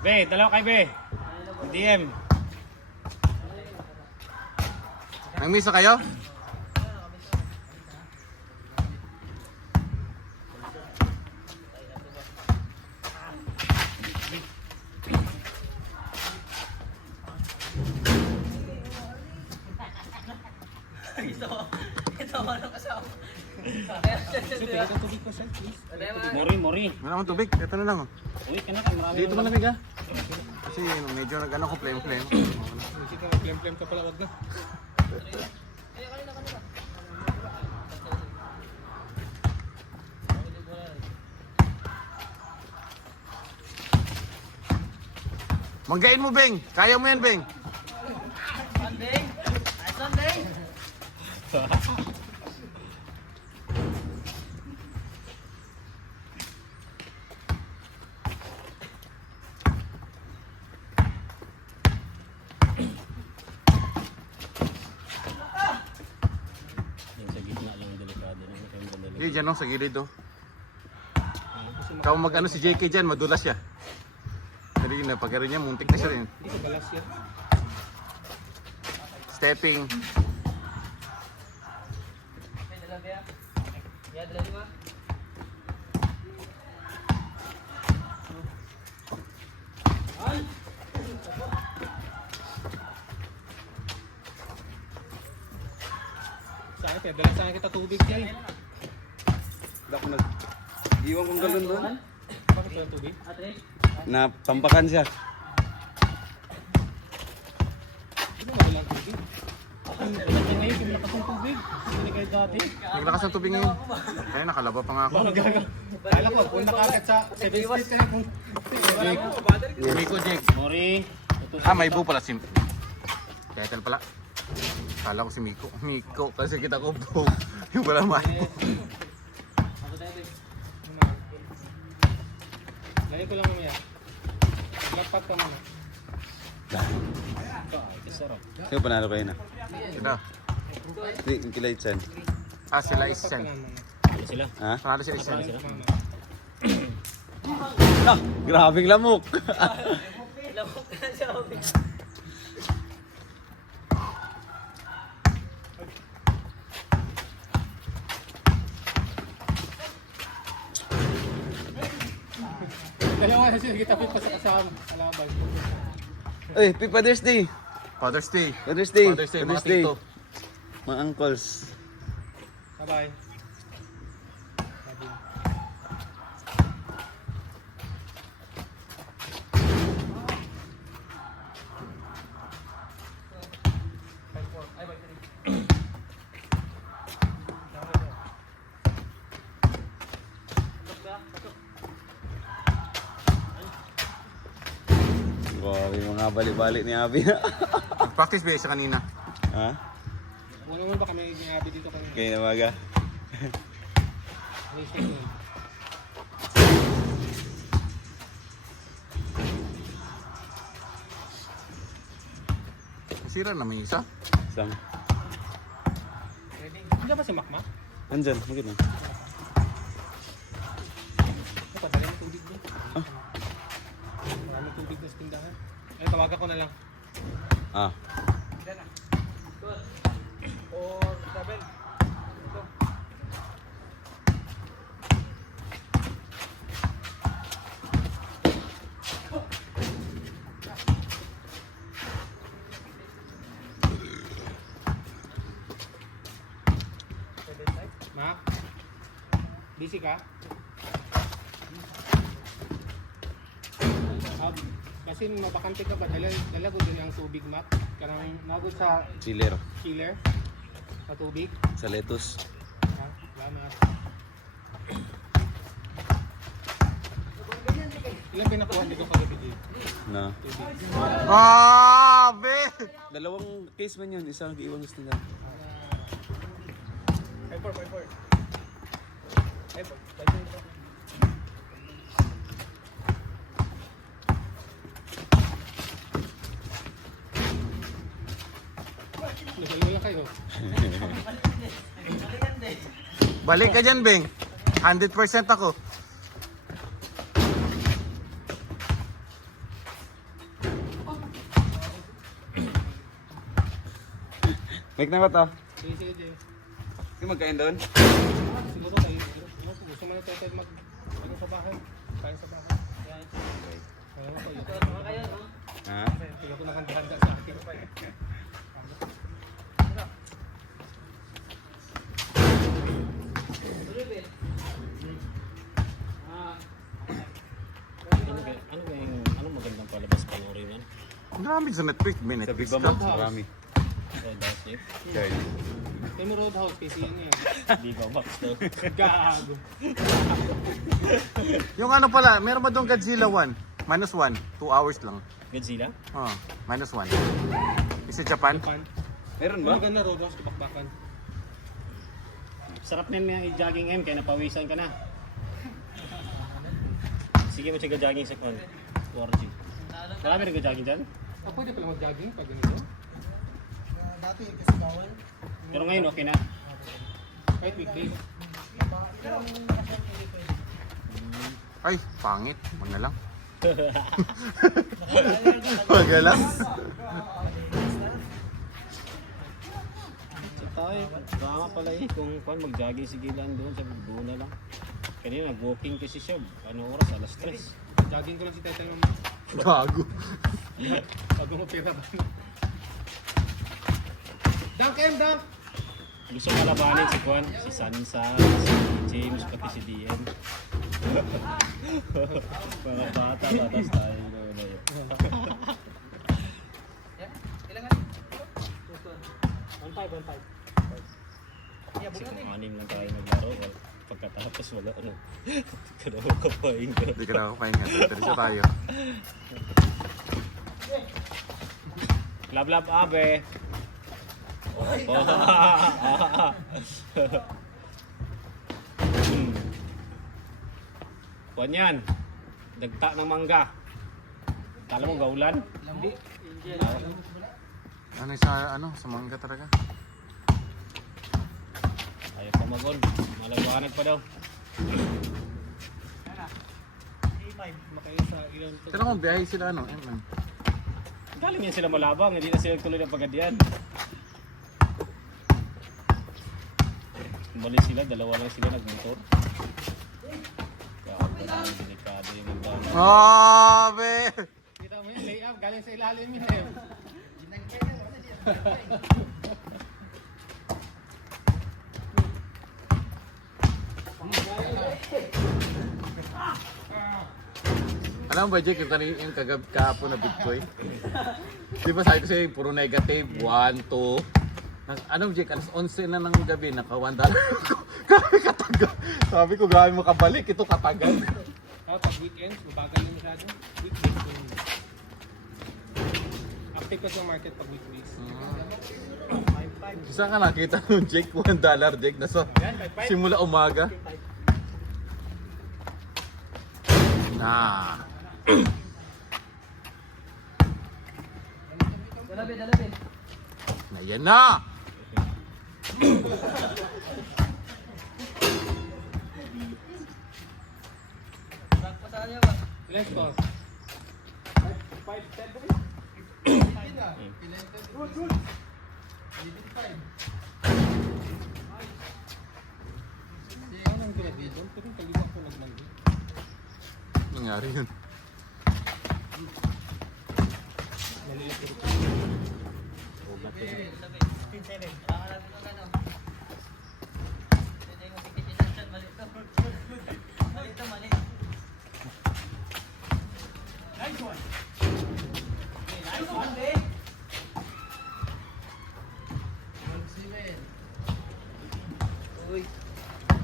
Be, dalawa kay Be. DM. Nang-miss na kayo? Mori. Wala akong tubig. Ito na lang. Oh. Uy, kanaka, marami. Dito malamig ah. Kasi medyo nag-ano ko flame. Flame ka pala, wag na. Manggain mo, Beng. Kaya mo yan, Beng. Yung sa gitna lang delikado. Hindi, dyan lang sa gilid oh. Ikaw mag-ano si JK dyan, madulas siya. Pero yun na, pag niya, muntik na siya rin. Dito balas yan. Stepping. Saan kaya? Dala saan kita tubig yan. Ako nag-iwan kong galon doon. Bakit walang tubig? Napampakan siya. Hindi mo walang tubig. Kasi ngayon, kumlakas ng tubig. Hindi kayo dati. Naglakas ng tubig ngayon. Kaya nakalaba pa nga ako. Kala ko, punta ka agad sa 7th Street eh. Miko, Jake. Mori. Ah, may bu pala si... Ketel pala. Kala ko si Miko. Miko, kasi kita ko bu. Yung pala may. Lagay ko lang mamaya. Laptop ka muna. Sino panalo kayo na? Sino? Yung kilay Chan. Ah, sila Laptop ka Isen. lang muna. Sila. Ha? Panalo sila Isen. Mama. Ah, grabing lamok. Dalawa na siya, kita pa sa kasama. Alabag. Ay, Happy Father's Day. Father's Day. Father's Day. Father's Day, mga Father's Day. tito. Mga uncles. Bye-bye. Grabe yung mga balik-balik ni Abby. Practice ba siya kanina? Ha? Una mo ba kami ginabi dito kanina? Kaya namaga. Race na yun. Sira naman yung isa. Sam. Hindi ba si Makmak? Andyan, magit na. Napadala ng tubig doon. Maraming tubig na sa tindahan. Ay, tawagan ko na lang. Ah. Or 7. Ito. Ma? Busy ka? Kasi mabakante ka ba? Dala ko din ang tubig, Mac. Karang nagod sa Chiller. chiller. Sa tubig. Sa lettuce. Ha? Salamat. Ilan pinakuha dito kagabi dito? Na. Ah, be! Dalawang case man yun. Isang iwan gusto nila. 5-4. Naglalala kayo. Balik ka dyan, Beng. 100% ako. Make na ba to? Sige, sige, Jay. Hindi magkain doon? Siguro tayo. Gusto mo na tayo mag... Ano sa bahay? Kain sa bahay. Ayaw ko yun. Ha? Ayaw ko nakandahanda sa akin. Anong magandang palabas panoorin yan? Marami sa Netflix. May Sa Netflix Viva ka. Max, marami. Roadhouse eh. Guys. Kaya mo Roadhouse kasi yan yan. Viva Max daw. Gago. Yung ano pala, meron ba doon Godzilla 1? -1. 2 hours lang. Godzilla? Oh, -1. Isa Japan? Pan. Meron ba? Ano ganda Roadhouse kapakbakan? Sarap na yung jogging M, kaya napawisan ka na. Sige mo siya jogging sa kwan. 4G. Marami rin jogging dyan? Ah, pwede pala mag-jogging pag ganito? Pero ngayon okay na. Kahit weekdays. Ay, pangit. Wag na lang. Wag na lang. So tayo, drama pala eh. Kung kwan mag-jogging sige lang doon, sabi ko doon na lang. Kanina nag-walking kasi siya. Ano oras? Alas 3. Jogging ko lang si Tetay ng Gago. bago mo pera ba? Dunk M, dunk! Gusto malabanin si Kwan, si Sansa, si James, pati si DM. Mga bata, batas tayo. Na yun. Kasi kung 6 lang tayo naglaro, pagkatapos wala ano. Kanawa ka pa yung Hindi ka nakapahinga. Diretso tayo. Love, abe. Kuan yan. Dagta ng mangga. Kala mo gaulan? Hindi. Ano sa sa mangga talaga? Ayaw pa magon. Malagwanag pa daw. Makain sa ilan to. Kailan kung biyahe sila ano? Galing yan sila malabang. Hindi na sila tuloy ng pagadian. Umalis sila. Dalawa lang sila nagmotor. Kaya delikado yung magdaan. Grabe! Kita mo yun, layup, galing sa ilalim yun eh. Alam mo ba, Jake, yung kahapon na Bitcoin? Di ba sabi ko sa'yo, puro negative, 1, 2. Ano, Jake, alas 11 na ng gabi, naka $1 ako. Grabe katagal. Sabi ko, grabe mo kabalik, ito katagal. Pag weekends, mabagal na masyado. Weekdays ko yun. Active ka sa market pag weekdays. Isa ka nakita nung Jake, $1, Jake, nasa simula umaga. Na. Na yan na! Ilan score? Ano ang ginagawa doon? Pero kaliwa ko nagmandi. Nangyari yun. Maliit ko.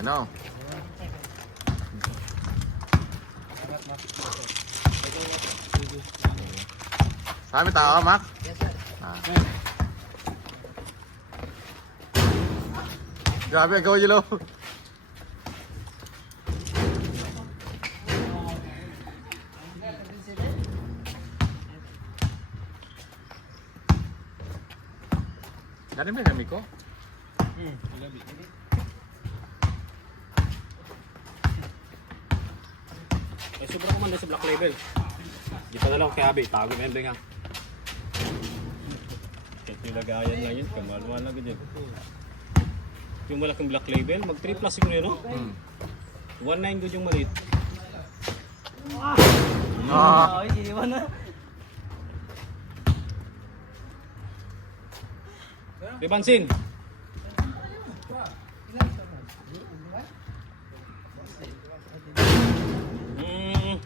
Yan o. Sa amin tao, Mac? Yes, sir. Grabe, ikaw yun lo. Galing ba yung kami ko? Eh, sobra ko man doon sa Black Label. Di pa na lang kay Abi. Tago na yun nga. Nilagayan lang yun, kamal-mahal lang yun. Yung malaking black label, mag 3 plus siguro yun, no? 1.9 good yung maliit. Ay, iniwan na. Ribansin! Mm.